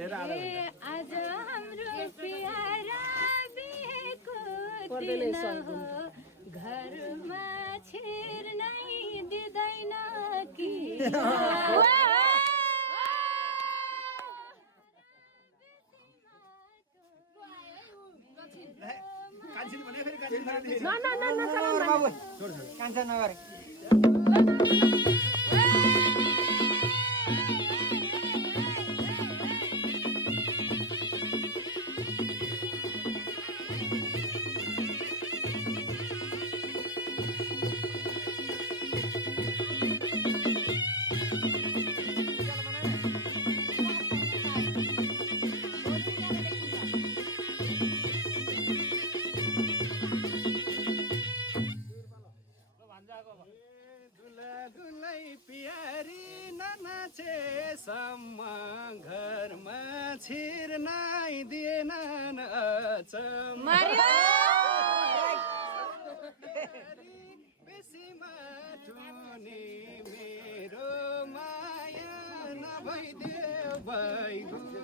आज हाम्रो प्यारा बिहेको दिन हो घरमा छिर्नै दिँदैन कि कान्छा नगर सम्म घरमा छिर्नै दिएन बेसीमा ठुनी मेरो माया नभइदेऊ भइगयो